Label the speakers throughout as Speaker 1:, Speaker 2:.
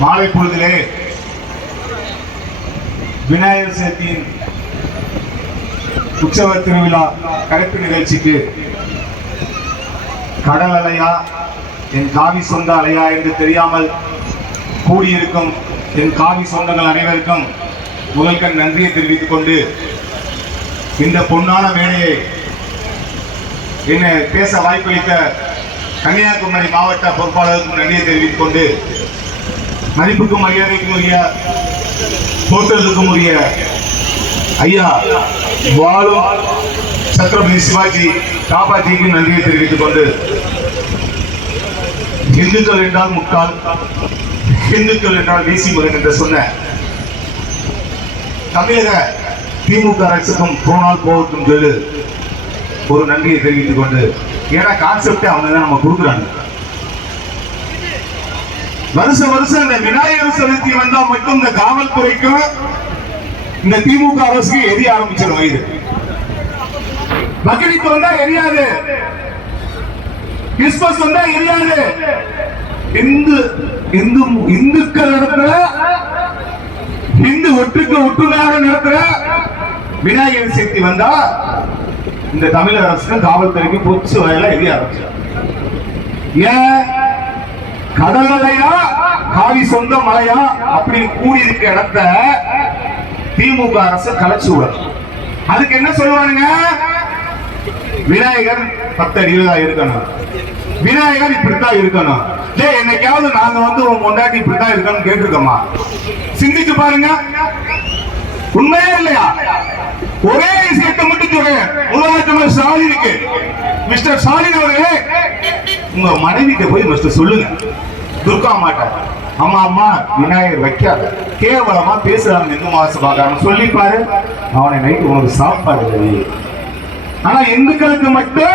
Speaker 1: மாலை பொழுதிலே விநாயகர் சதுர்த்தியின் உற்சவ திருவிழா கலப்பு நிகழ்ச்சிக்கு கடல் அலையா என் காவி சொந்த அலையா என்று தெரியாமல் கூடியிருக்கும் என் காவி சொந்தங்கள் அனைவருக்கும் முதல்கண் நன்றியை தெரிவித்துக் கொண்டு இந்த பொன்னான மேடையை என்னை பேச வாய்ப்பளித்த கன்னியாகுமரி மாவட்ட பொறுப்பாளருக்கும் நன்றியை தெரிவித்துக் கொண்டு மதிப்புக்கும் மரியாதைக்கும் உரிய போற்றலுக்கும் உரிய ஐயா வாழும் சத்ரபதி சிவாஜி காப்பாஜிக்கு நன்றியை தெரிவித்துக் கொண்டு இந்துக்கள் என்றால் முக்கால் இந்துக்கள் என்றால் வீசி முருகன் என்று சொன்ன தமிழக திமுக அரசுக்கும் போனால் போகட்டும் சொல்லு ஒரு நன்றியை தெரிவித்துக் கொண்டு ஏன்னா கான்செப்டே அவங்க தான் நம்ம கொடுக்குறாங்க வருஷம் வருஷம் இந்த விநாயகர் சதுர்த்தி வந்தா மட்டும் இந்த காவல்துறைக்கும் இந்த திமுக அரசுக்கு எரிய ஆரம்பிச்சிடும் வயது பக்ரீத் வந்தா எரியாது. கிறிஸ்துமஸ் வந்தா எரியாது. இந்து இந்து இந்துக்கள் நடத்துற இந்து ஒற்றுக்கு ஒற்றுமையாக நடத்துற விநாயகர் சதுர்த்தி வந்தா இந்த தமிழக அரசுக்கு காவல்துறைக்கு பொச்சு வயல எரிய ஆரம்பிச்சிடும். ஏன்? கடல் அலையா காவி சொந்த மலையா? அப்படின்னு கூடி இருக்க இடத்த திமுக அரசு கலைச்சு விடணும். அதுக்கு என்ன சொல்லுவானுங்க? விநாயகர் பத்து அடியில தான் இருக்கணும். விநாயகர் இப்படித்தான் இருக்கணும். டேய் என்னைக்காவது நாங்க வந்து உன் கொண்டாட்டி இப்படித்தான் இருக்கணும் கேட்டிருக்கோமா? சிந்திச்சு பாருங்க. உண்மையா இல்லையா? ஒரே விஷயத்தை மட்டும் சொல்றேன் முதலமைச்சர் ஸ்டாலினுக்கு மிஸ்டர் ஸ்டாலின் அவர்களே உங்க மனைவிட்ட போய் ஃபர்ஸ்ட் சொல்லுங்க. துர்கா மாட்டா அம்மா அம்மா விநாயகர் வைக்காத. கேவலமா பேசுறாங்க இந்து மகாசபாக்காரன் சொல்லி பாரு. அவனை நைட்டு உனக்கு சாப்பாடு ஆனா இந்துக்களுக்கு மட்டும்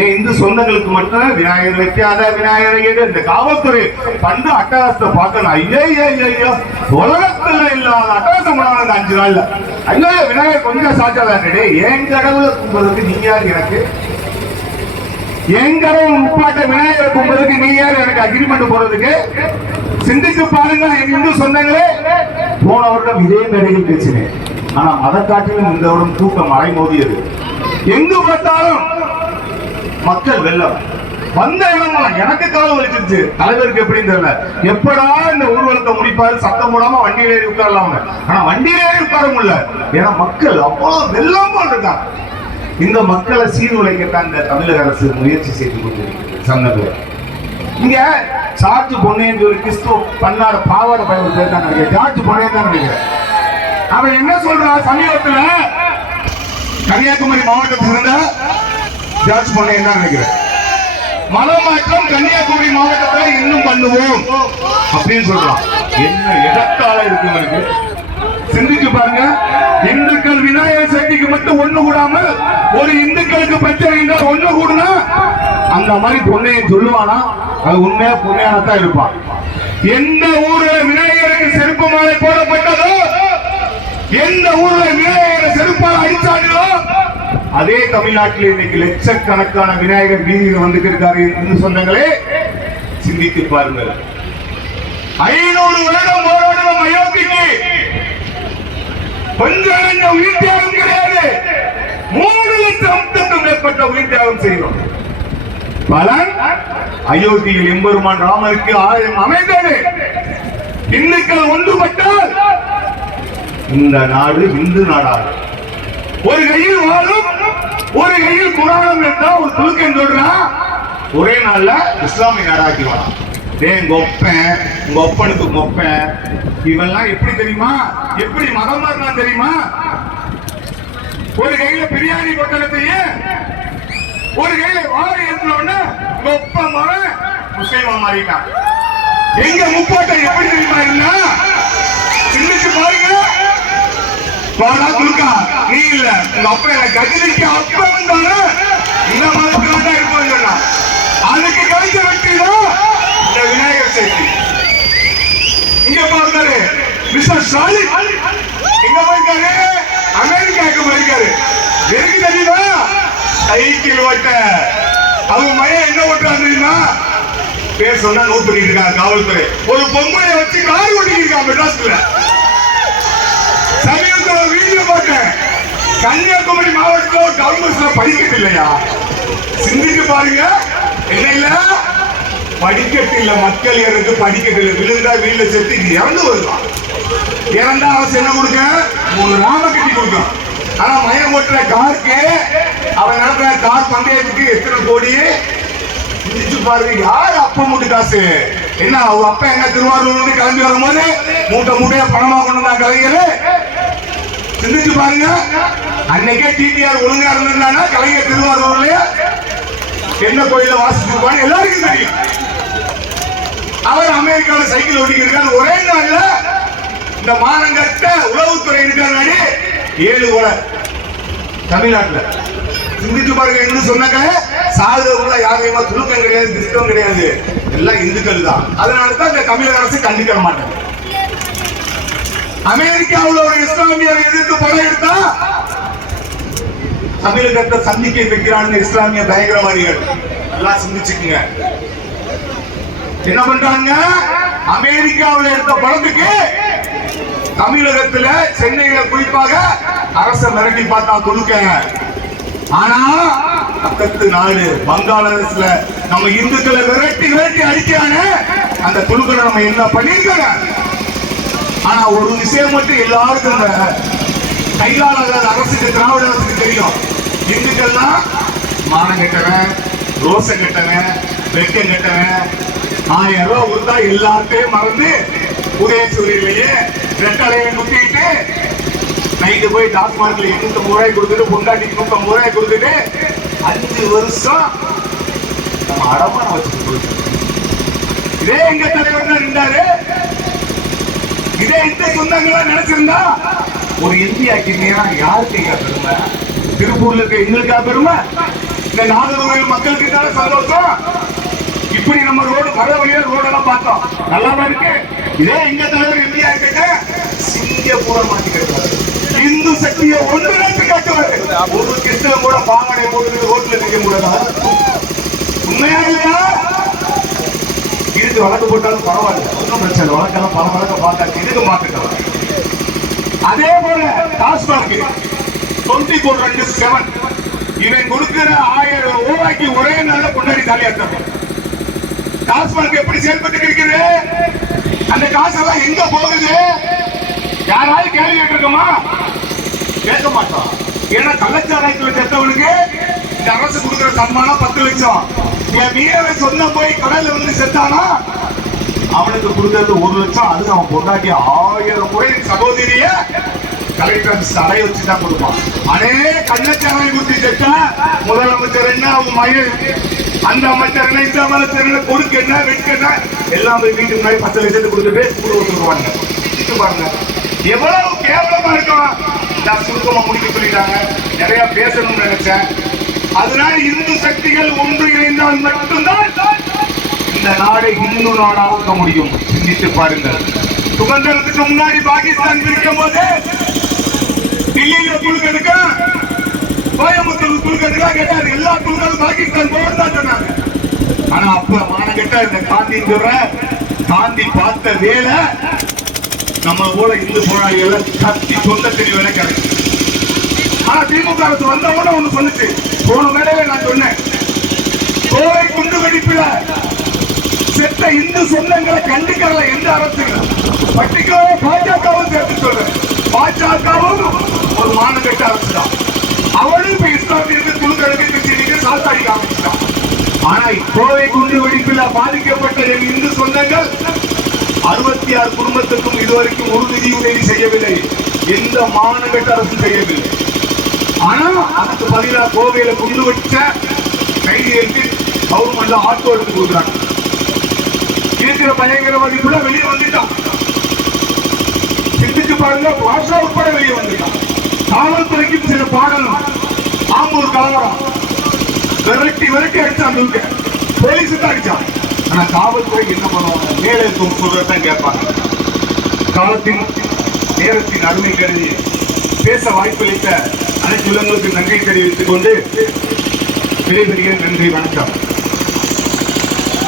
Speaker 1: ஏன் இந்து சொந்தங்களுக்கு மட்டும் விநாயகர் வைக்காத விநாயகர் வைக்காத இந்த காவல்துறை பண்ற அட்டகாசத்தை பார்க்கணும். ஐயோ ஐயோ ஐயோ உலகத்துல இல்லாத அட்டகாசம் பண்ணாங்க அஞ்சு நாள்ல. ஐயோ விநாயகர் கொஞ்சம் சாச்சாதாட்டே என் கடவுளை கும்பதுக்கு நீங்க எனக்கு? என் உட்பாட்ட விநாயகர் விநாயகரை நீ யார் எனக்கு அக்ரிமெண்ட் போறதுக்கு சிந்திச்சு பாருங்க என் இந்து சொந்தங்களே. போன வருடம் இதே மேடையில் பேசினேன். ஆனா அதை காட்டிலும் இந்த வருடம் தூக்கம் மழை மோதியது எங்கு பார்த்தாலும் மக்கள் வெள்ளம். வந்த இடமெல்லாம் எனக்கு காலம் வலிச்சிருச்சு. தலைவருக்கு எப்படின்னு தெரியல. எப்படா இந்த ஊர்வலத்தை முடிப்பாரு? சத்தம் போடாம வண்டியில ஏறி உட்காரலாம் அவங்க. ஆனா வண்டியில ஏறி உட்கார முடியல. ஏன்னா மக்கள் அவ்வளவு வெள்ளம் போல் இருக்காங்க. இந்த மக்களை சீர்குலைக்கத்தான் இந்த தமிழக அரசு முயற்சி செய்து கொண்டிருக்கிறது சந்தர்ப்பம் இங்க சார்ஜ் பொன்னேன்னு ஒரு கிறிஸ்துவ பண்ணார பாவாட பயவர்த்தே தான் நினைக்கிறேன் ஜார்ஜ் பொன்னேன் தான் நினைக்கிறேன் அவன் என்ன சொல்றான் சமீபத்துல கன்னியாகுமரி மாவட்டத்தில் இருந்த ஜார்ஜ் பொன்னேன் தான் நினைக்கிறேன் மனமாற்றம் கன்னியாகுமரி மாவட்டத்தில் இன்னும் பண்ணுவோம் அப்படின்னு சொல்றான். என்ன எதற்கால இருக்கு சிந்திச்சு பாருங்க. இந்துக்கள் விநாயகர் சக்திக்கு மட்டும் ஒண்ணு கூடாம ஒரு இந்துக்களுக்கு பிரச்சனை ஒண்ணு கூடுனா அந்த மாதிரி பொண்ணையை சொல்லுவானா? அது உண்மையா பொண்ணையானதான் இருப்பான். எந்த ஊர்ல விநாயகருக்கு செருப்பு மாலை போடப்பட்டதோ எந்த ஊர்ல விநாயகரை செருப்பால் அடிச்சாங்களோ அதே தமிழ்நாட்டில் இன்னைக்கு லட்சக்கணக்கான விநாயகர் வீதியில் வந்துட்டு இருக்காரு சிந்தித்து பாருங்கள். ஐநூறு வருடம் போராடுவோம் அயோத்திக்கு கொஞ்சம் நெஞ்ச உயிர் தியாகம் கிடையாது. மூணு லட்சத்துக்கும் மேற்பட்ட உயிர் தியாகம் செய்தோம் பலன் அயோத்தியில் எம்பெருமான் ராமருக்கு ஆலயம் அமைந்தது. இந்துக்கள் ஒன்றுபட்டால் இந்த நாடு இந்து நாடாகும். ஒரு கையில் வாழும் ஒரு கையில் குரானம் இருந்தா ஒரு துலுக்கன் சொல்றான் ஒரே நாள்ல இஸ்லாமிய நாடாக்கிடுவான் ஏன் கொப்பேன் உங்க ஒப்பனுக்கு உங்க இவெல்லாம் எப்படி தெரியுமா? எப்படி மதம் மாறினா தெரியுமா? ஒரு கையில பிரியாணி பொட்டலத்தையே ஒரு கையில வாழை எடுத்துன உடனே உங்க முஸ்லீமா மாறிட்டான். எங்க முப்பாட்டை எப்படி தெரியுமா இருந்தா சிந்திச்சு பாருங்க. வாடா துர்கா நீ இல்ல. உங்க அப்பா எனக்கு கஜினிக்கு அப்பன் தானே? இந்த மாதிரி தான் இருப்பான்னு சொன்னா அதுக்கு கிடைச்ச வெற்றி தான் இந்த விநாயகர் சதுர்த்தி இங்க பார்த்தாரு மிஸ்டர் ஸ்டாலின் எங்க போயிருக்காரு? அமெரிக்காவுக்கு போயிருக்காரு. எதுக்கு தெரியுமா சைக்கிள் ஓட்ட. அவங்க மையம் என்ன ஓட்டுறாங்க தெரியுமா பேர் சொன்னா நோட் பண்ணிட்டு இருக்காங்க காவல்துறை. ஒரு பொம்பளை வச்சு கார் ஓட்டிட்டு இருக்காங்க மெட்ராஸ்ல சமீபத்தில் ஒரு வீடியோ பார்த்தேன். கன்னியாகுமரி மாவட்டத்தில் ஒரு கவர்மெண்ட்ஸ்ல படிக்கட்டு இல்லையா? சிந்திச்சு பாருங்க. என்ன இல்ல? படிக்கட்டு இல்ல. மக்கள் இறந்து படிக்கட்டு இல்ல. விழுந்தா வீட்டுல செத்து இது இறந்து வருவான். இறந்தா அரசு என்ன கொடுக்க? மூணு ராம கட்டி கொடுக்கும் ஆனா மயம் ஓட்டுற காருக்கு அவன் நடத்துற கார் பந்தயத்துக்கு எத்தனை கோடி? சிந்திச்சு பாருங்க. யார் அப்ப மூட்டு காசு? என்ன அவங்க அப்பா என்ன திருவாரூர்னு கிளம்பி வரும்போது மூட்டை மூட்டையா பணமா கொண்டு வந்தா கலைஞர்? சிந்திச்சு பாருங்க. அன்னைக்கே டிடிஆர் ஒழுங்கா இருந்திருந்தானா கலைஞர் திருவாரூர்ல என்ன கோயில வாசிச்சிருப்பான்னு எல்லாருக்கும் தெரியும். அவர் அமெரிக்காவில் சைக்கிள் ஓட்டிக்கிட்டு ஒரே நாள்ல இந்த மானங்கட்ட உளவுத்துறை இருக்கிறாரு ஏழு கொலை தமிழ்நாட்டில். சிந்திச்சு பாருங்க என்று சொன்னாக்க சாகுறவங்கள யாரையுமா துணுக்கம் கிடையாது கிறிஸ்தவம் கிடையாது. எல்லாம் இந்துக்கள் தான். அதனால தான் இந்த தமிழக அரசு கண்டிக்க மாட்டாங்க அமெரிக்காவுல ஒரு இஸ்லாமியர் எதிர்த்து படம் எடுத்தா தமிழகத்தை சந்திக்க வைக்கிறான் இஸ்லாமிய பயங்கரவாதிகள். எல்லாம் சிந்திச்சுக்குங்க. என்ன பண்றாங்க? அமெரிக்காவுல எடுத்த படத்துக்கு தமிழகத்துல சென்னையில குறிப்பாக அரச மிரட்டி பார்த்தா கொடுக்க ஆனா பக்கத்து நாடு பங்களாதேஷ்ல நம்ம இந்துக்களை விரட்டி விரட்டி அடிக்கிறாங்க. அந்த குழுக்களை நம்ம என்ன பண்ணிருக்கோங்க ஆனா ஒரு விஷயம் மட்டும் எல்லாருக்கும் இந்த கையாளாத அரசுக்கு திராவிட அரசுக்கு தெரியும். இந்துக்கள்லாம் மானம் கெட்டவன் ரோசை கெட்டவன் வெட்கம் கெட்டவன். ஆயிரம் ரூபாய் கொடுத்தா எல்லாத்தையும் மறந்து உதயசூரியன்லயே ரெட்டலையை முத்திட்டு நைட்டு போய் டாஸ்மார்க்ல எண்ணூத்தி ரூபாய் கொடுத்துட்டு பொண்டாட்டிக்கு நூத்தம்பது ரூபாய் கொடுத்துட்டு அஞ்சு வருஷம் நம்ம அடமான வச்சுட்டு போயிட்டு இதே எங்க தலைவர் தான் இருந்தாரு. இதே இந்த சொந்தங்களா நினைச்சிருந்தா ஒரு இந்தியா கிண்ணியா யாருக்கு பெருமை? திருப்பூர்ல இருக்க எங்களுக்கா பெருமை? இந்த நாகர்கோவில் மக்களுக்கு தானே சந்தோஷம்? இப்படி நம்ம ரோடு வர வழியா ரோடெல்லாம் பார்த்தோம். நல்லா தான் இருக்கு. இதே எங்க தலைவர் இந்தியா இருக்க சிங்கப்பூரை மாத்தி கட்டுவாரு. இந்து சக்தியை ஒன்று காட்டுவாரு. ஒரு கிறிஸ்தவ கூட பாவாடை போட்டு ரோட்ல நிற்க முடியாதா. உண்மையா இல்லையா? இதுக்கு வழக்கு போட்டாலும் பரவாயில்ல. ஒன்றும் பிரச்சனை வழக்கெல்லாம் பல வழக்க பார்த்தாச்சு இதுக்கு மாத்துக்கலாம் அதே போல டாஸ்மாக் டுவெண்ட்டி ஃபோர் ரெண்டு செவன் இவன் கொடுக்கிற ஆயிரம் ரூபாய்க்கு ஒரே நாள கொண்டாடி காலியாக்குறான் டாஸ்மாக் எப்படி செயல்பட்டு இருக்கிறது அந்த காசெல்லாம் எங்க போகுது? கேள்வி கேட்க மாட்டோம் ஏன்னா கள்ளச்சாராயத்தில் செத்தவனுக்கு இந்த அரசு கொடுக்குற சன்மானம் பத்து லட்சம். என் வீரரை சொன்ன போய் கடல்ல வந்து செத்தானா? அவனுக்கு கொடுக்கறது ஒரு லட்சம். அது அவன் பொண்டாட்டி ஆயிரம் முறை சகோதரிய கலெக்டர் தடை வச்சு தான் கொடுப்பான் அதே கள்ளச்சாராய குத்தி செத்தா முதலமைச்சர் என்ன அவன் மயில். அந்த அமைச்சர் என்ன? இந்த அமைச்சர் என்ன? கொடுக்க என்ன வெட்க என்ன எல்லாம் போய் வீட்டுக்கு முன்னாடி பத்து லட்சத்துக்கு கொடுத்துட்டு கூட வந்துருவாங்க சிந்திச்சு பாருங்க. எவ்வளவு கேவலமா இருக்கும் நான் சுருக்கமா முடிக்க சொல்லிட்டாங்க. நிறைய பேசணும்னு நினைச்சேன். அதனால இந்து சக்திகள் ஒன்று இணைந்தால் மட்டும்தான் இந்த நாடை இந்து நாடாக்க முடியும். சிந்தித்து பாருங்கள். சுதந்திரத்துக்கு முன்னாடி பாகிஸ்தான் இருக்கும் போது தில்லியில துளுக்கெடுக்க கோயம்புத்தூர் தான் கேட்டார். எல்லா குழுக்களும் பாகிஸ்தான் போகணும் தான் சொன்னாங்க. ஆனா அப்ப மானகிட்ட இந்த காந்தி சொல்ற காந்தி பார்த்த வேலை நம்ம போல இந்து போராளிகள் கத்தி சொந்த தெளிவு கிடைக்கும். ஆனா திமுக அரசு வந்த உடனே ஒண்ணு சொல்லுச்சு. போன மேடையில நான் சொன்னேன். கோவை குண்டு வெடிப்புல செத்த இந்து சொந்தங்களை கண்டிக்கிறல எந்த அரசு பட்டிக்கவே பாஜகவும் சேர்த்து சொல்றேன். பாஜகவும் ஒரு மானகட்ட அரசு தான். அவளும் இப்ப இஸ்லாமியருக்கு குழுக்களுக்கு கிருஷ்ணனுக்கு சாத்தாடி காமிச்சிட்டான். ஆனா கோவை குண்டு வெடிப்பில் பாதிக்கப்பட்ட என் இந்து சொந்தங்கள் அறுபத்தி ஆறு குடும்பத்துக்கும் இதுவரைக்கும் ஒரு நிதி உதவி செய்யவில்லை. எந்த மாநகட்ட அரசும் செய்யவில்லை. ஆனா அதுக்கு பதிலா கோவையில குண்டு வச்ச கைதிகளுக்கு கவர்மெண்ட்ல ஆட்டோ எடுத்து கொடுக்குறாங்க. இருக்கிற பயங்கரவாதி கூட வெளியே வந்துட்டான். சிந்திச்சு பாருங்க பாஷா உட்பட வெளியே வந்துட்டான். காவல்துறைக்கு சில பாடணும் ஆம்பூர் கலவரம். விரட்டி விரட்டி அடிச்சான் போலீஸ் தான் அடிச்சான். ஆனா காவல்துறை என்ன பண்ணுவாங்க? மேலே சொல்றதான் கேட்பாங்க. காலத்தின் நேரத்தின் அருமை கருதி பேச வாய்ப்பளித்த அனைத்து உள்ளங்களுக்கு நன்றி தெரிவித்துக் கொண்டு விடைபெறுகிறேன். நன்றி வணக்கம்.